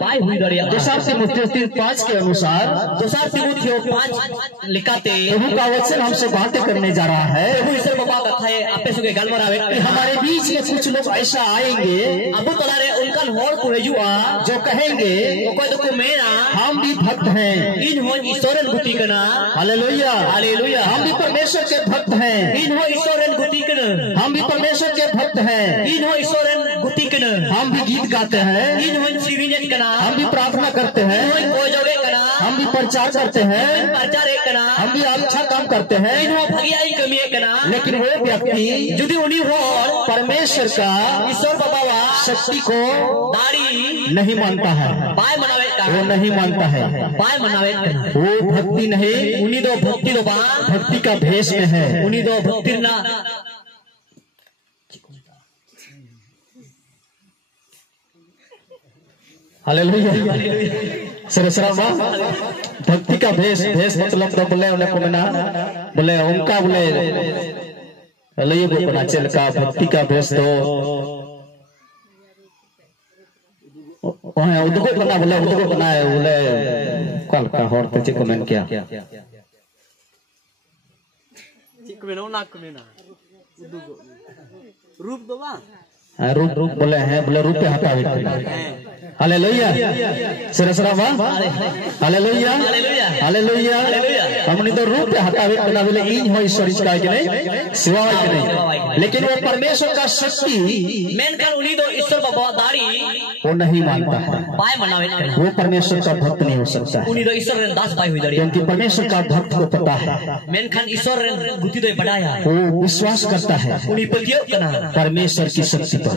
Bye हुई दरिया दूसरा तीमुथियुस 5 के अनुसार दूसरा तीमुथियुस 5 लिखाते प्रभु का वचन हमसे बातें करने जा रहा है। प्रभु ईश्वर बाबा कथा है आपे सुगे गलमरावे कि हमारे बीच में कुछ लोग ऐसा आएंगे अबू तलारे उनका होड़ को हिजुआ जो कहेंगे कोई तो को मेरा हम भी भक्त हैं, इन हो ईश्वरन गुटी कना हालेलुया हालेलुया हम भी परमेश्वर के भक्त हैं, इन हो ईश्वरन गुटी कना हम भी परमेश्वर के भक्त हैं, इन हो ईश्वरन गुटी कना हम भी गीत गाते हैं, इन हो श्रीविजय कना हम भी प्रार्थना करते हैं, इन हो कोजोगे कना हम भी प्रचार करते हैं, प्रचार कना हम भी अच्छा काम करते हैं। इन हो भगियाई कमी कना लेकिन वो व्यक्ति जुदी उन्हीं हो परमेश्वर का ईश्वर बाबा शक्ति को दाढ़ी नहीं मानता है, बाय मनावे वो नहीं मानता है, बाय मनावे वो भक्ति नहीं, उन्हीं दो भक्ति दो बा भक्ति का भेष में है, उन्हीं दो भक्ति ना हालेलुया सरसरामा भक्ति का भेष मतलब तो बोले उन्हें को मना बोले उनका बोले लइए वो बना चल का भक्ति का भेष तो वहाँ उदको बना है बोले कल का होड़ तो चिक कमेंट किया चिक में ना रूप दो बा रूप बोले हैं बोले रूप पे हटा हालेलुया सरसरामा हालेलुया हालेलुया हमने तो रूप पे हटावे बना बोले इन हो ईश्वर का के नहीं सिवा के नहीं, लेकिन वो परमेश्वर का शक्ति मेन कर उन्हीं दो ईश्वर बाबा दाढ़ी वो नहीं मानता है, बाय मनावे वो परमेश्वर का भक्त नहीं हो सकता है, उन्हीं दो ईश्वर रे दास बाय हुई दाढ़ी क्योंकि परमेश्वर का भक्त को पता है, मेन खान ईश्वर रे गुती दो बढ़ाया वो विश्वास करता है उन्हीं प्रतियो कना परमेश्वर की शक्ति पर,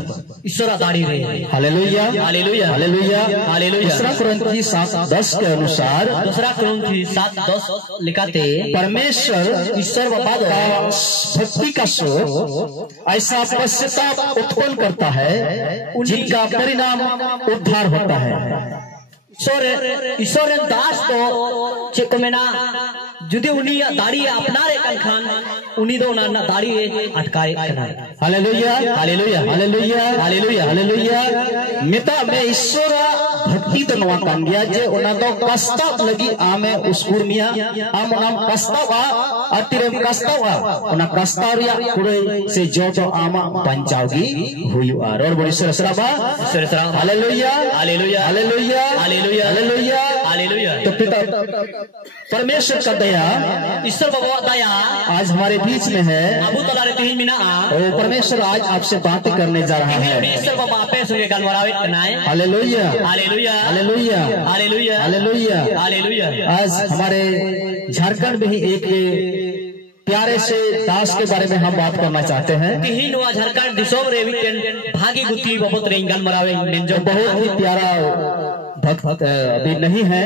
ईश्वर दाढ़ी रे हालेलुया हालेलुया हालेलुया हालेलुया। दूसरा कुरिन्थी 7:10 के अनुसार दूसरा कुरिन्थी 7:10 लिखाते परमेश्वर ईश्वर बाबा का भक्ति का शोक ऐसा पश्चाताप उत्पन्न करता है जिनका परिणाम उद्धार होता है। ईश्वर दास तो चेक में ना जुदी उन्हीं दाढ़ी अपना रे कनखान उन्हीं दो ना दाढ़ी अटकाए कनाए hallelujah hallelujah hallelujah hallelujah hallelujah मिता में ईश्वर भक्ति तो नवा कान गया जे ओना दो कष्ट लगी आमे उसकुरमिया आम नाम कष्टवा अतिरेम कष्टवा ओना कष्टरिया कुड़े से जो तो आमा पंचावगी हुई आर और बड़ी सरसराबा hallelujah hallelujah hallelujah hallelujah hallelujah hallelujah. तो पिता परमेश्वर का दया ईश्वर बाबा दया आज हमारे बीच में है, अबू तलारे तीन मिना और परमेश्वर आज आपसे बातें करने जा रहा है। ईश्वर बाबा आपे सुगे गलमरावे कनाए hallelujah hallelujah hallelujah hallelujah hallelujah hallelujah. आज हमारे झारखंड में ही एक प्यारे से दास के बारे में हम बात करना चाहते हैं। तीन वा झारखंड दिसोम रे वीकेंड भागी गुती बहुत रे गलमरावे जो बहुत ही प्यारा भक्त अभी नहीं है,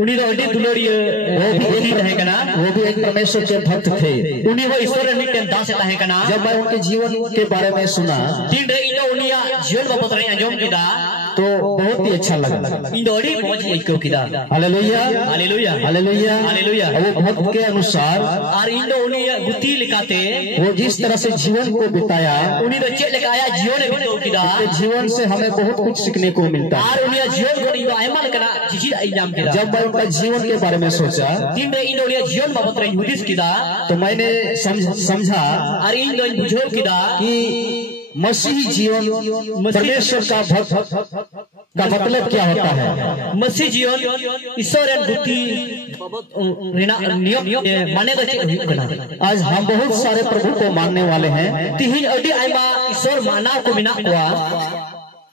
उन्हीं तो अड्डी दुलोरी वो भी रहे कना, वो भी एक परमेश्वर के भक्त थे, उन्हीं वो ईश्वर निकन दास रहे कना। जब मैं उनके जीवन के बारे में सुना तीन रे इनो उनिया जीवन बाबत रे अंजोम किदा तो बहुत ही अच्छा लगा। इंदोड़ी पहुंच इको किदा हालेलुया हालेलुया हालेलुया हालेलुया। वो भक्त के अनुसार और इंदो उनिया गुती लिखाते वो जिस तरह से जीवन को बिताया उन्हीं तो चेक लिखाया जीवन बितो किदा, जीवन से हमें बहुत कुछ सीखने को मिलता है। और उनिया जीवन को इंदो आयमन कना चिची इंजाम किदा। जब मैं उनका जीवन के बारे में सोचा तीन रे इंदो उनिया जीवन बाबत रे हुदिस किदा तो मैंने समझा और इंदो बुझो किदा कि मसीही जीवन परमेश्वर का भक्त का मतलब क्या होता है। मसीह जीवन ईश्वर गुती नियम माने तो आज हम बहुत सारे प्रभु को मानने वाले हैं, तीन अड्डी आइमा ईश्वर माना को मिना हुआ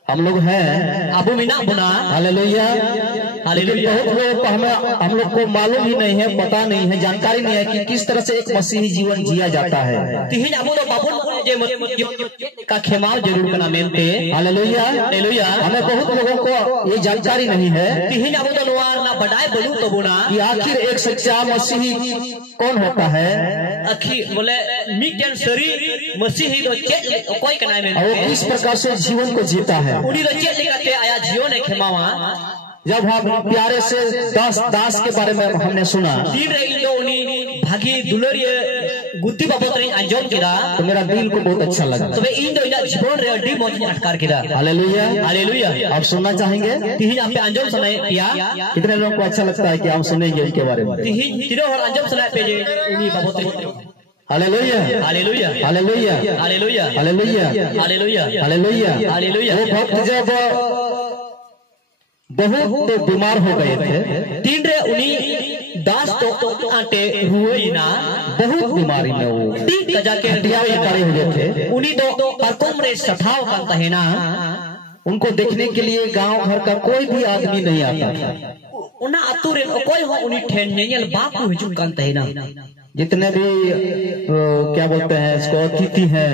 हम लोग हैं अबू मिना बुना हालेलुया हालेलुया। बहुत लोगों को हम लोग को मालूम ही नहीं है, पता नहीं है, जानकारी नहीं है कि किस तरह से एक मसीही जीवन जिया जाता है। तीन अबू तो बाबू जे का खेमाव जरूर करना मेनते हालेलुया हालेलुया। हमें बहुत लोगों को ये जानकारी नहीं है तीन अबू तो नुआर ना बढ़ाए बनू तो बुना कि आखिर एक सच्चा मसीही कौन होता है। अखी बोले मिटन शरीर मसीही तो चेक कोई करना में वो किस प्रकार से जीवन को जीता है। उन्हीं तो चेक लिखाते आया जीवन है खेमावा जब हम प्यारे से दास के बारे में हमने सुना तीन रे इndo उनी भागी दुलरिया गुत्ती बाबत रे अंजोम किरा तो मेरा दिल को बहुत अच्छा लगा। तबे इndo इना जीवन रे अड्डी मौज अटकार किरा। Hallelujah hallelujah. आप सुनना चाहेंगे? तिहिन आप अंजोम सुनाए पिया कितने लोगों को अच्छा लगता है कि हम सुनेंगे इसके बारे में? तिहिन तिरो हर अंजोम सुनाए पे जे उनी बाबत रे। Hallelujah hallelujah. Hallelujah hallelujah. Hallelujah hallelujah. Hallelujah. Hallelujah. वो भक्त जब बहुत तो बीमार हो गए थे, तीन रे उनी दास तो आटे हुए ना बहुत बीमारी में वो कजा के हड्डियां में पड़े हुए थे। उनी तो परकोम रे सठाव करता है ना, उनको देखने के लिए गांव भर का कोई भी आदमी नहीं आता था। उना अतु रे कोई हो उनी ठेन नेल बाप को हिजुम करता है ना। जितने भी क्या बोलते हैं इसको, अतिथि हैं,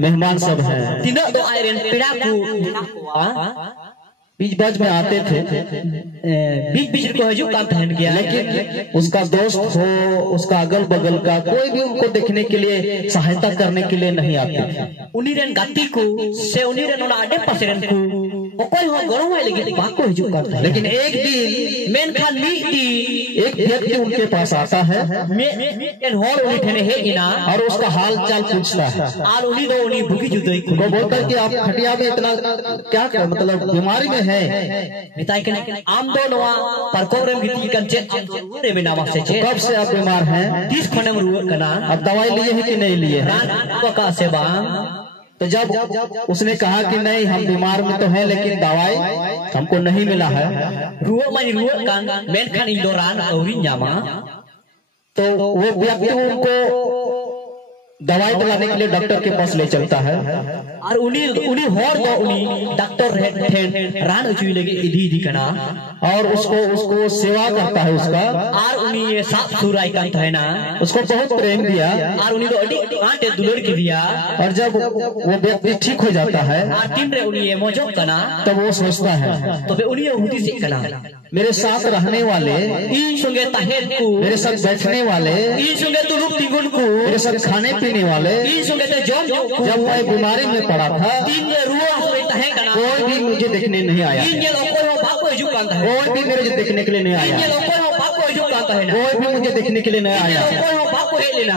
मेहमान सब हैं, तीनों दो आयरन पीड़ा को बीच बाज में आते थे, बीच बीच को हिजुम करता है गया। लेकिन उसका दोस्त हो, उसका अगल बगल का कोई भी उनको देखने के लिए, सहायता करने के लिए नहीं आते थे। उनी रेन गाती को से उनी रेन उना आडे पासे रेन को कोई हो गणो है लेकिन बाप को हिजुम करता है। लेकिन एक दिन मेन खान मीटी एक व्यक्ति उनके पास आता है मेन होर उनी ठेने है इना और उसका हाल चाल पूछता है और उनी दो उनी भूखी जुदई को वो बोलता है कि आप खटिया में इतना क्या मतलब बीमारी में है? मिताई के आम दो नवा परकोरम गीती कंचे रे बिना वासे छे। कब से आप बीमार हैं? 30 खनम रुआ कना। अब दवाई लिए है कि नहीं लिए हैं? तो का सेवा तो जब उसने कहा कि नहीं हम बीमार में तो है लेकिन दवाई हमको नहीं मिला है, रुआ मानी रुआ कान मेन खान इंदोरान औरी न्यामा, तो वो व्यक्ति उनको दवाई दिलाने के लिए डॉक्टर के पास ले चलता है और उनी होर दो उनी डॉक्टर ठेन रान उचुई लगे इधी इधी कना और उसको सेवा करता है उसका, और उनी ये साफ सुराई कांत है ना, उसको बहुत प्रेम दिया और उनी तो अडी आटे दुलर के दिया। और जब वो व्यक्ति ठीक हो जाता है और तीन रे उनी ये मौजो कना तब वो सोचता है तो बे उनी हुदी से कना मेरे साथ रहने वाले, ई संगे ताहेर को, मेरे साथ बैठने वाले, ई संगे तो रूप तिगुन को, मेरे साथ खाने पीने वाले, ई संगे तो जॉन को, जब मैं बीमारी में पड़ा था तीन ये रुआ हुए ताहे कना कोई भी मुझे देखने नहीं आया, तीन ये लोग को बाप को हिजू कांता है, कोई भी मुझे देखने के लिए नहीं तीन आया, ये लोग को बाप को हिजू कांता है ना, कोई भी मुझे देखने के लिए नहीं आया। को बाप को हे लेना।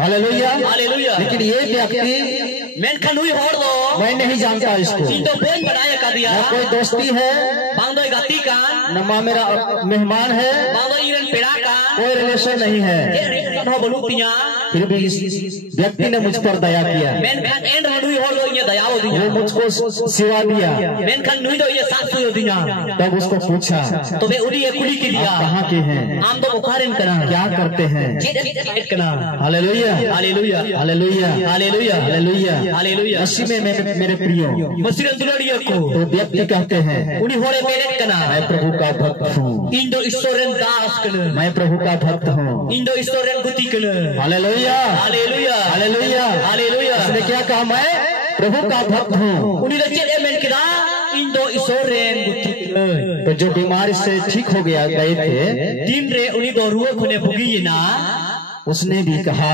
Hallelujah hallelujah. लेकिन ये व्यक्ति मेन खनुई होर दो मैं नहीं जानता इसको, इन तो बोल बनाया कर दिया न कोई दोस्ती है, बांधो गाती कान न मेरा मेहमान है, बांधो इरन पेड़ा कान कोई रिलेशन नहीं है, ये रिश्ता हो बलुतिया फिर भी इस व्यक्ति ने मुझ पर दया किया, मेन खान एंड हनुई होर दो ये दयाओ दिया, वो मुझको सेवा दिया। मेन खान नुई दो ये साथ सुयो दिया। तब उसको पूछा तो वे उड़ी ये कुली की दिया आप कहाँ के हैं, आम तो बुखारिन कना क्या करते हैं? जेट कना। Hallelujah hallelujah. Hallelujah hallelujah. Hallelujah hallelujah. मसीह में मेरे प्रियो मसीह दुलड़िया को तो व्यक्ति कहते हैं उनी होरे मेरे कना मैं प्रभु का भक्त हूँ, इंदो ईश्वरन दास कना मैं प्रभु का भक्त हूँ। इंदो ईश्वरन गुती कना। Hallelujah hallelujah. Hallelujah hallelujah. उसने क्या कहा? मैं प्रभु का भक्त हूँ। उनी रचेत एमेन किदा इंदो ईश्वरन गुती कना। तो जो बीमारी से ठीक हो गए थे दिन रे उनी दो रुआ खुने भुगी ना उसने भी कहा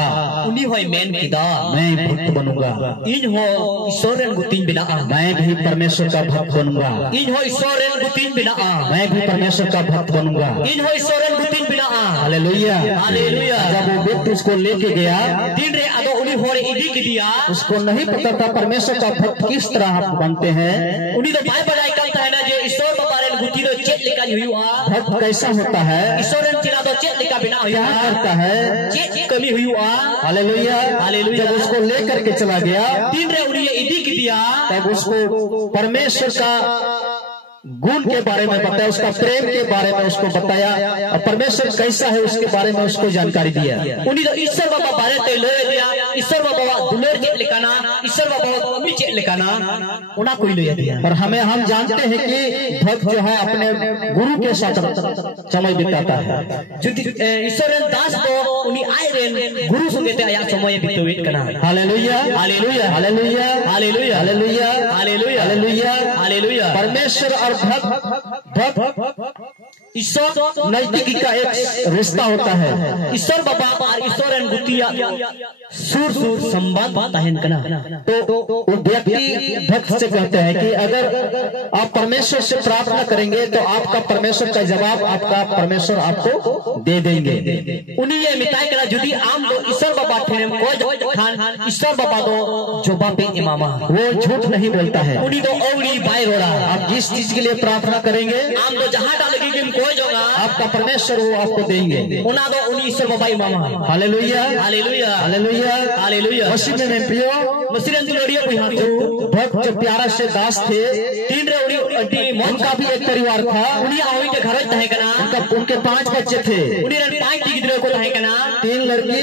उनी होय मेन किदा मैं भक्त बनूंगा, इन हो ईश्वरन गुतीन बिना मैं भी परमेश्वर का भक्त बनूंगा, इन हो ईश्वरन गुतीन बिना मैं भी परमेश्वर का भक्त बनूंगा। इन हो ईश्वरन गुतीन बिना। Hallelujah hallelujah. जब वो व्यक्ति उसको लेके गया दिन रे अदो उनी होरे इदी की दिया उसको नहीं पता था परमेश्वर का भक्त किस तरह बनते हैं, उनी तो भाई बजाई करता है ना जे ईश्वर बारे गुती दो चेत लिखा हुआ भक्त कैसा होता है, ईश्वरन चिना दो चेत लिखा बिना क्या हुआ करता है। चेत कमी हुआ। Hallelujah hallelujah. जब उसको लेकर के चला गया दिन रे उनी ये इदी की दिया तब उसको परमेश्वर का गुण के बारे में बताया, उसका प्रेम के बारे में उसको बताया और परमेश्वर कैसा है उसके बारे में उसको जानकारी दिया। उनी तो ईश्वर बाबा बारे ते ले दिया, ईश्वर बाबा दुलर चेत लिखाना, ईश्वर बाबा कमी चेत लिखाना उना कोई ले दिया। पर हम जानते हैं कि भक्त जो है अपने गुरु के साथ समय बिताता है। ईश्वरन दास तो उनी आयरन गुरु संगे ते आया समय बितोवित कना। Hallelujah hallelujah. Hallelujah hallelujah. Hallelujah hallelujah. Hallelujah hallelujah. परमेश्वर और भक्त ईश्वर नजदीकी का एक रिश्ता होता है। ईश्वर बाबा और ईश्वरन गुतिया सुर सुर संबंध तहन कना। तो वो व्यक्ति भक्त से कहते हैं कि अगर आप परमेश्वर से प्रार्थना करेंगे तो आपका परमेश्वर का जवाब आपका परमेश्वर आपको दे देंगे। उन्हीं ये मिताई करा जुदी आम दो ईश्वर बाबा ठेने कोई खान ईश्वर बाबा दो जो बापे इमामा वो झूठ नहीं बोलता है। उन्हीं दो औरी बाय रोड़ा आप जिस चीज के लिए प्रार्थना करेंगे आम दो जहां डालेगी कि कोई जोगा आपका परमेश्वर वो आपको देंगे। उना दो उन्हीं ईश्वर बाबा इमामा। Hallelujah hallelujah hallelujah hallelujah. मसीह में प्रियो मसीह अंतिम लोड़िया कोई हाथ भक्त जो प्यारा से दास थे तीन रे उड़ी अड्डी मन उनका भी एक परिवार था। उन्हीं आओई के घर तहे कना उनके 5 बच्चे थे। उन्हीं रे 5 गिदरे को तहे कना 3 लड़की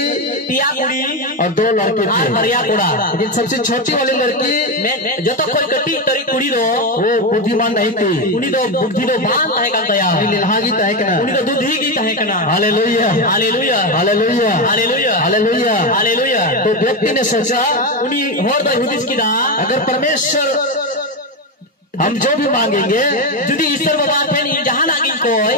पिया कुड़ी और 2 लड़के आर थे। मरिया कोड़ा लेकिन सबसे छोटी वाली लड़की मैं जो तो कोई कटी तरी कुड़ी दो वो बुद्धिमान नहीं थी। उन्हीं दो बुद्धि दो बांध तहे कर दया लिलहागी तय कना। उन्हीं दो दूधी की तहे कना। Hallelujah hallelujah hallelujah hallelujah hallelujah. Hallelujah. तो व्यक्ति ने सोचा उन्हीं होर दो हुदिस की दा अगर परमेश्वर हम जो भी मांगेंगे जुदी ईश्वर बाबा थे जहां लागी कोई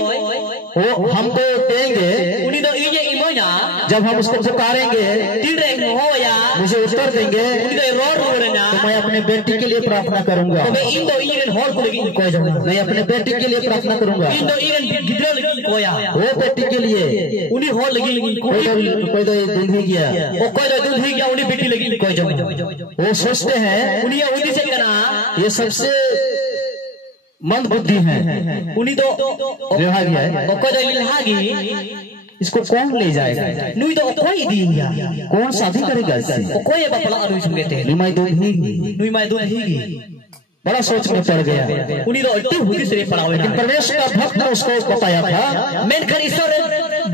वो हमको देंगे। उन्हीं दो इजे इमोया जब हम उसको पुकारेंगे तीन रे हो या मुझे उत्तर देंगे उन्हीं दो रोड रोड़ना तो मैं अपने बेटी के लिए प्रार्थना करूंगा। तो मैं इन दो इरन होर को लगी कोई जोगा मैं अपने बेटी के लिए प्रार्थना करूंगा। इन दो इरन गिदरे लगी कोया वो बेटी के लिए उन्हीं होर लगी कोई तो दूध ही गया वो कोई दो दूध ही गया उन्हीं बेटी लगी कोई जोगा। वो सोचते हैं उन्हीं उदी से कना ये सबसे मंद बुद्धि है। उन्हीं दो विभागी है वो कोई दो इल्हागी इसको कौन ले जाएगा। नुई दो कोई दिया कौन शादी करेगा इससे। वो कोई बपला अनुई सुंगे थे निमाई दूध ही नुई माय दूध ही बड़ा सोच में पड़ गया। उन्हीं दो अट्टी हुदी से पड़ावे लेकिन परमेश्वर का भक्त ने उसको बताया था मेन खर ईश्वर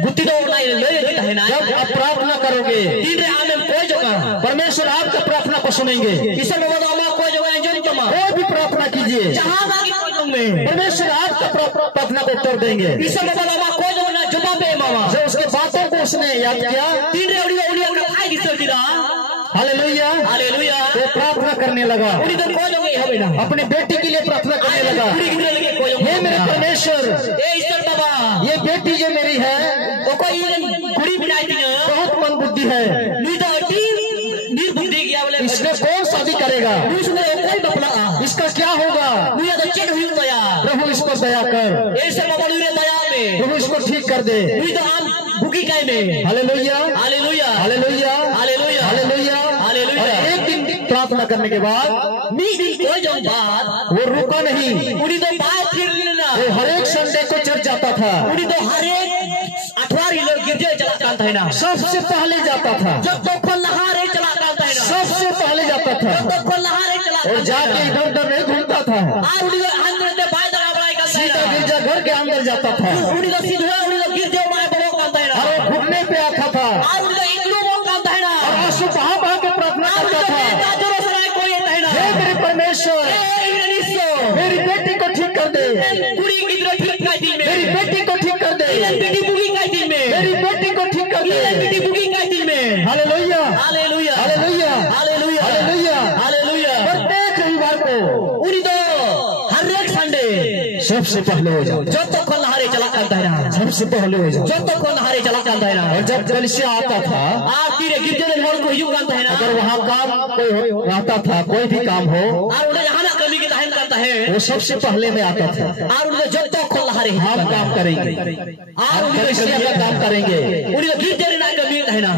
गुत्ती दो नहीं ले लेता है ना जब आप प्रार्थना करोगे तीन रे आमे कोई जोगा परमेश्वर आपका प्रार्थना को सुनेंगे। ईश्वर बाबा दो अमा कोई जोगा जो जमा कोई भी प्रार्थना कीजिए जहां लागी कोई तुम में परमेश्वर आपका प्रार्थना को उत्तर देंगे। ईश्वर बाबा दो अमा कोई जोगा ना जवाब है मामा जब उसके बातों को उसने याद किया तीन रे उड़ी उड़ी उड़ी खाई ईश्वर दिला हालेलुया हालेलुया। वो प्रार्थना करने लगा। उड़ी तो कोई जोगे हवे ना अपने बेटी के लिए प्रार्थना करने लगा। उड़ी गिदरे लगे कोई जोगा हे मेरे परमेश्वर ए ईश्वर बाबा ये बेटी जो मेरी है वो कोई कुड़ी बिनाई दी बहुत मंद बुद्धि है। नुई तो अट्टी निर्बुद्धि किया बोले इसमें कौन शादी करेगा। उसने कोई बपला इसका क्या होगा। नुई तो चेक हुई तो या प्रभु इस पर दया कर। ईश्वर बाबा नुई रे दया में प्रभु इसको ठीक कर दे। नुई तो आम भूखी काय में hallelujah hallelujah hallelujah hallelujah hallelujah. Hallelujah. और एक दिन प्रार्थना करने के बाद नी कोई जो बात वो रुका नहीं। उड़ी तो बात फिर ना वो हर एक संडे को चर्च जाता था। उड़ी तो हर एक अठवारी लोग गिरजे चला है ना सबसे पहले जाता था। जब तो खल्लाहारे चला है ना सबसे पहले जाता था जब तो खल्लाहारे चला और जाके इधर उधर नहीं घूमता था। आ उड़ी तो अंदर से बाय दरा बड़ाई करता है सीधा ना गिरजा घर के अंदर जाता था उड़ी तो सीधा उड़ी तो गिरजे माय बड़ो करता है ना और वो घुटने पे आता था आ उड़ी तो इतनो वो करता है ना और आंसू बहा बहा के प्रार्थना आ उड़ी करता तो था। ताजरो सराय कोई है ना हे मेरे परमेश्वर ए इरनिसो मेरी बेटी को ठीक कर दे। कुड़ी गिदरे ठीक काय दी में मेरी बेटी को ठीक कर दे। इलन बेटी बुगी काय दी में मेरी बेटी को ठीक कर इलन दे। बेटी बुगी काय दी में hallelujah hallelujah hallelujah hallelujah hallelujah. Hallelujah. प्रत्येक रविवार को उड़ी तो हर एक संडे सबसे पहले हो जाओ। जब तक खल्लाहारे चला करता है ना सबसे पहले हो जाओ। जब तक खल्लाहारे चला करता है ना और जब कलिसिया आता था आरती रे गिरजे मोड़ को हिजू करता है ना अगर वहाँ काम कोई रहता था कोई भी काम हो और उन्हें यहाँ ना कमी की तहन करता है वो सबसे पहले में आता था। और उन्हें जब तक खल्लाहारे हम काम करेंगे और कलिसिया का काम करेंगे। उन्हें गिरजे ना कमी है ना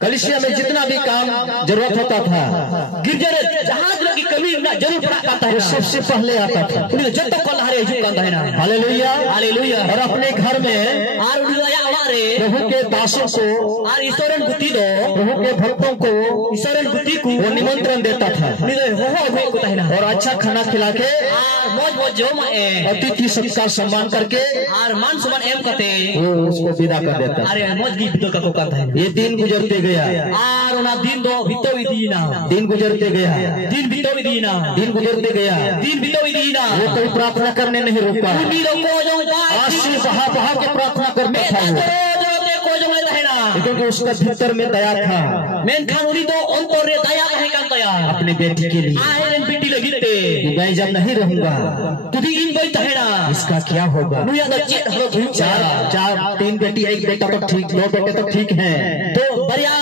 कलिसिया में जितना भी काम जरूरत होता था गिरजे जहाज की कमी ना जरूर पड़ा करता है वो ना सबसे पहले आता था। उन्हें जब तक खल्लाहारे हिजू करता है ना हालेलुया हालेलुया। और अपने घर में और उन्हें रे प्रभु के दासों को और ईश्वरन बुद्धि दो प्रभु के भक्तों को ईश्वरन बुद्धि को वो निमंत्रण देता था उन्हें हो को है ना और अच्छा खाना खिला के और मौज मौज जो मैं अतिथि सबका सम्मान करके और मान सम्मान एम करते वो उसको विदा कर देता। अरे मौज की बितो का को करता है ये दिन गुजरते गया और उना दिन दो बितो दीना दिन गुजरते गया दिन बितो दीना दिन गुजरते गया दिन बितो दीना वो कोई प्रार्थना करने नहीं रुका। उन्हीं लोग को जो आंसू बहा बहा के प्रार्थना करता था वो को जो रहना क्योंकि उसका भीतर में दया था। मेन खान उन्हीं दो अंतर रे दया है का दया अपने बेटी के लिए आयरन बेटी लगीते कि मैं जब नहीं रहूंगा तुदी इन बैठ है ना इसका क्या होगा। नुया द चेत हरो चार 3 बेटी 1 बेटा तो ठीक 2 बेटे तो ठीक है तो बढ़िया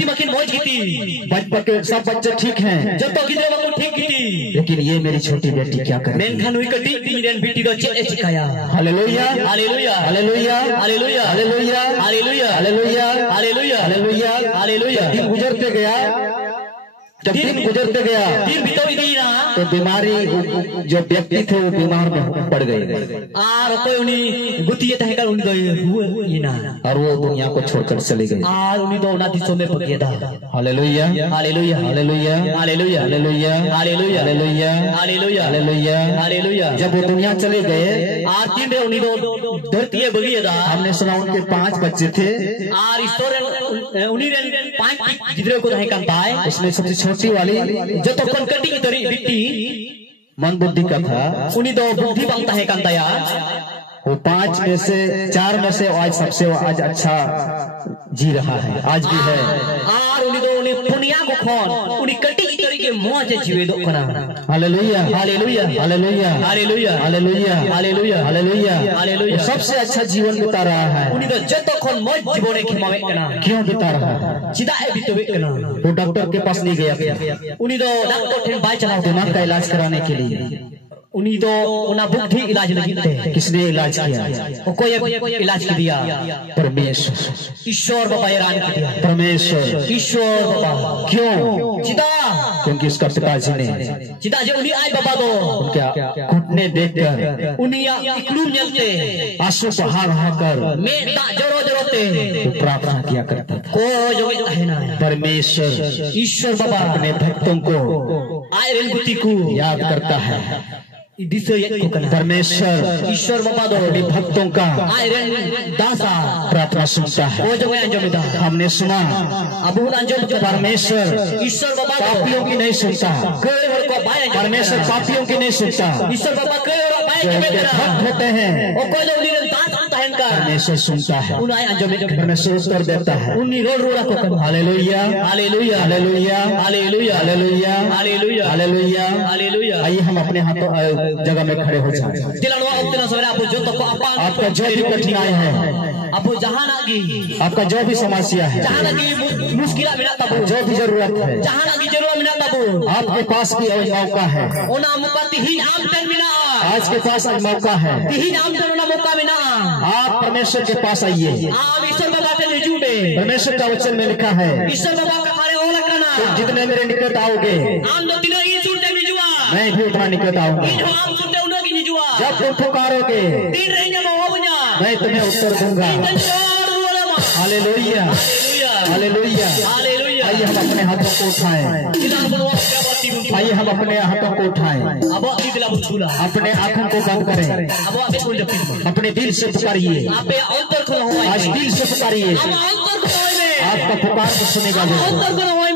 बिट्टी मकिन मौज की बच्चे सब बच्चे ठीक हैं, जब तो गिदरे को ठीक की लेकिन ये मेरी छोटी बेटी क्या करे? मेन खान हुई कटी तीन बिट्टी तो चिकाया। Hallelujah hallelujah hallelujah hallelujah hallelujah hallelujah hallelujah hallelujah hallelujah hallelujah. दिन गुजरते गया, जब दिन गुजरते गया दिन बीतोई दी ना तो बीमारी, जो व्यक्ति थे वो बीमार में पड़ गए आर कोई उन्हीं गुतिये तहकर उन्हीं तो ये ना और वो दुनिया को छोड़कर चले गए। आर उन्हीं तो ना दिसों में पकिया था। Hallelujah hallelujah hallelujah hallelujah hallelujah hallelujah hallelujah hallelujah hallelujah hallelujah. जब वो दुनिया चले गए, आर तीन उन्हीं तो धरती है बगिया था। हमने सुना उनके 5 बच्चे थे, आर ईश्वर उन्हीं रे 5 गिदरे को नहीं करता है। उसमें सबसे छोटी वाली जो तो कनकटी की तरी बिट्टी मन बुद्धि का था, उन्हीं तो बुद्धि बनता है कांता यार। वो 5 में से 4 में से आज सबसे आज अच्छा जी रहा है, आज भी है। आर उन्हीं तो उन्हीं दुनिया को खोन उन्हीं कटी की तरी के मुंह से जीवे दो कना। Hallelujah hallelujah hallelujah hallelujah hallelujah hallelujah hallelujah hallelujah. सबसे अच्छा जीवन बिता रहा है। उन्हीं तो जतो खोन मौज जीवने खिमावे कना। क्यों बिता रहा है? चिदा ए बितवे कना। वो डॉक्टर के पास नहीं गया, उन्हीं तो डॉक्टर ठेन बाय चलाओ दिमाग का इलाज कराने के लिए। उन्हीं तो उना बुद्धि इलाज लगी थे। किसने इलाज किया? वो कोई इलाज की दिया परमेश्वर, ईश्वर बाबा हैरान की दिया परमेश्वर, ईश्वर बाबा। क्यों? चिदा क्योंकि उसका पिताजी ने चिदा जो उन्हीं आए बाबा तो क्या घुटने देखकर उन्हीं इकलूम जलते आंसू बहा बहाकर में दा जरो जरोते वो प्रार्थना किया करता था। को जो है ना परमेश्वर ईश्वर बाबा अपने भक्तों को आए रेलगुती को याद करता है। परमेश्वर ईश्वर बाबा दो अपने भक्तों का आए रेल दासा प्रार्थना सुनता है। वो जो अंजमिदा हमने सुना अबू अंजम परमेश्वर ईश्वर बाबा पापियों की नहीं सुनता, परमेश्वर पापियों की नहीं सुनता। ईश्वर बाबा जो उनके भक्त होते हैं वो कोई जो उन्हीं दास सुनता है इनका परमेश्वर सुनता है, उन्हें अंजमिदा परमेश्वर उत्तर देता है। उन्हीं रोड रोड़ा को कर hallelujah hallelujah hallelujah hallelujah hallelujah hallelujah hallelujah hallelujah. आइए हम अपने हाथों जगह में खड़े हो जाएं। दिलवा उतना सवेरे आपको जो तो आपका जो भी कठिनाई है, आपको जहां लगी आपका जो भी समस्या है, जहां लगी मुश्किल बिना तब जो भी जरूरत है, जहां लगी जरूरत बिना तब आपके पास भी मौका है। ओना मुकाती ही आम पेन बिना आज के पास आज मौका है। ही आम पेन ओना मौका बिना आप परमेश्वर के पास आइए। आप ईश्वर बाबा के निजू में परमेश्वर का वचन में लिखा है, ईश्वर बाबा का मारे ओला करना तो जितने मेरे निकट आओगे आम दो तीनों ही सुनते निजुआ मैं भी उतना निकट आऊंगा। आम सुनते उन्हों की निजुआ जब तुम पुकारोगे तीन रहेंगे वो बुझा मैं तुम्हें उत्तर दूंगा। Hallelujah hallelujah. हालेलुया। आइए हम अपने हाथों को उठाएं, आइए हम अपने हाथों को उठाएं, अब अभी दिला बुझूला अपने आंखों को बंद करें, अब अबे कोई जपी अपने दिल से पुकारिए। आपे अंतर खुला हुआ आज है दिल से पुकारिए, अब अंतर खुला हुआ है आपका पुकार को सुनेगा वो। अंतर खुला हुआ है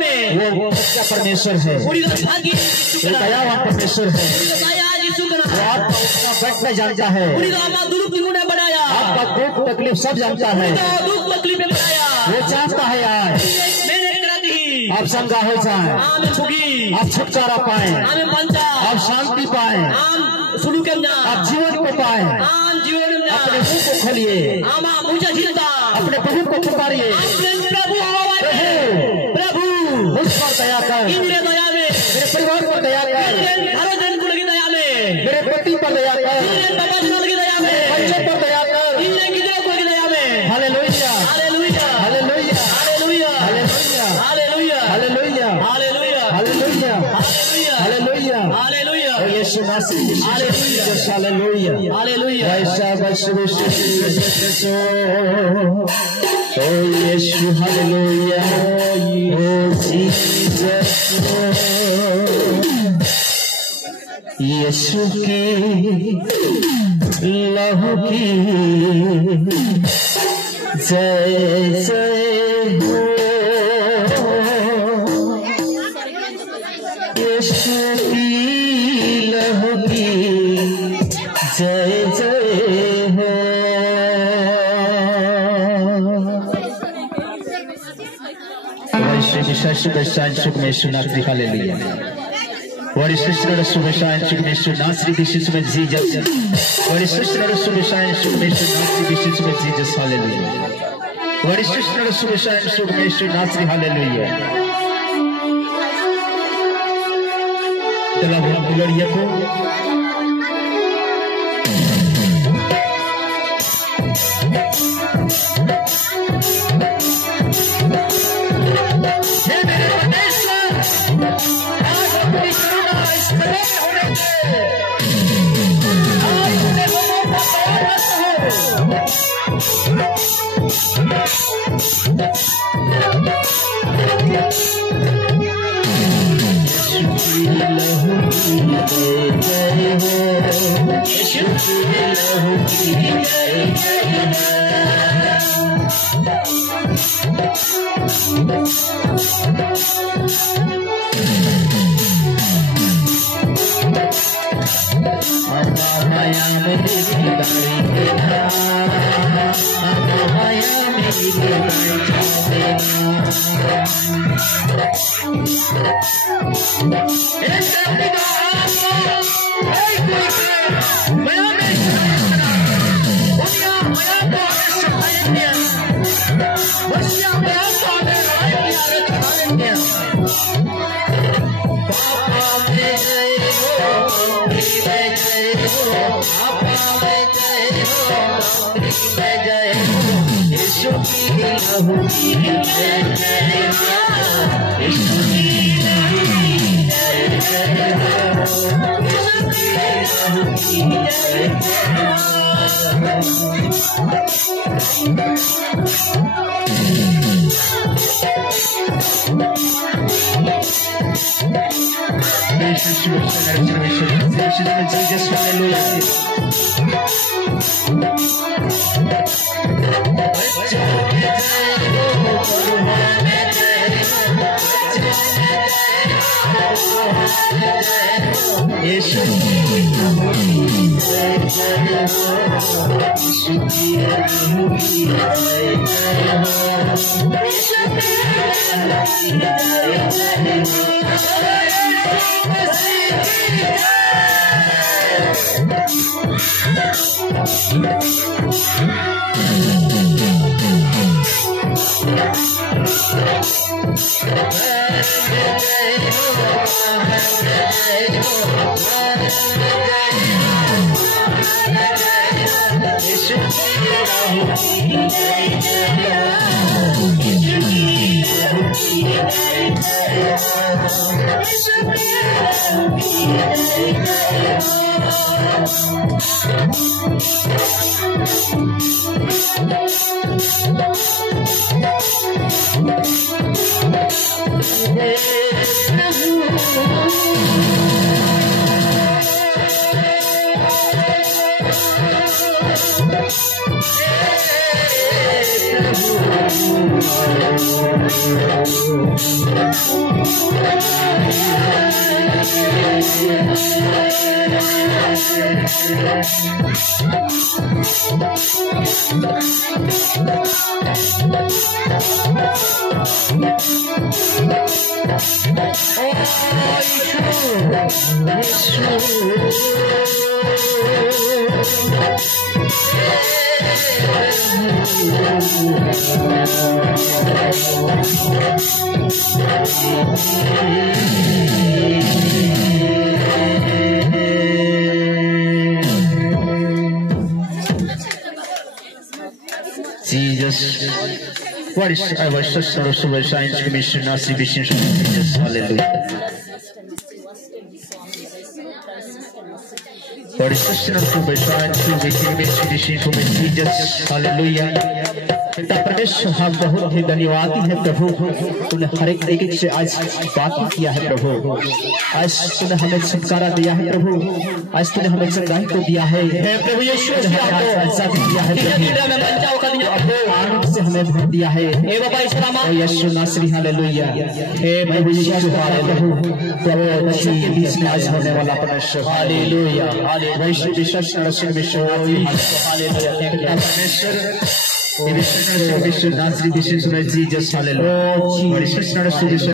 वो सच्चा परमेश्वर है, पूरी भागी वो दयावान परमेश्वर है। दया यीशु वो का आपका उठना बैठना जानता है, पूरी आमा दुरुप ने बढ़ाया आपका दुख तकलीफ सब जानता है। दुख तकलीफ में बढ़ाया वो चाहता है आज मैंने कराती ही आप संगा हो जाए, आम सुगी आप छुटकारा पाए, आम पंचा आप शांति पाए, आम सुनु के ना आप जीवन को पाए। आम जीवन में अपने मुंह को खोलिए, आमा मुझे चिंता अपने प्रभु को पुकारिए। प्रभु प्रभु मुझ पर दया कर, इंद्र दया में मेरे परिवार पर दया कर, हर जन को लगी दया में मेरे पति पर दया कर, बाबा को लगी दया में बच्चों पर दया कर। इंद्र गिदरों को लगी दया में hallelujah hallelujah hallelujah hallelujah hallelujah hallelujah hallelujah hallelujah hallelujah hallelujah hallelujah. Hallelujah ओ यीशु मसीह हालेलुया हालेलुया हालेलुया वैसा बसु ओ यीशु हालेलुया ओ जीसस यीशु की लहू की जय जय हो, यीशु की लहू की जय जय हो। शुभ सुख में सुनात्री hallelujah. What is this not a subashine submission not three dishes with Jesus? What is this not a subashine submission not three dishes with Jesus? Hallelujah. What is this not a suicide so ministry Nasri hallelujah. Dalam gloria ko Jesus. What is our sister of Science Commission? Nasri Bishin Jesus. Hallelujah. What is sister of Science Commission? Jesus. Hallelujah. पिता परमेश्वर हम बहुत ही धन्यवादी है प्रभु, तूने हर एक तरीके से आज बात किया है प्रभु। आज तूने हमें छुटकारा दिया है प्रभु, आज तूने हमें चंगाई को दिया है प्रभु यीशु दिया है, आनंद से हमें भर दिया है यीशु नासरी हालेलुया। प्रभु यीशु प्रभु बीच में आज होने वाला परमेश्वर हालेलुया हालेलुया परमेश्वर Jesus, hallelujah.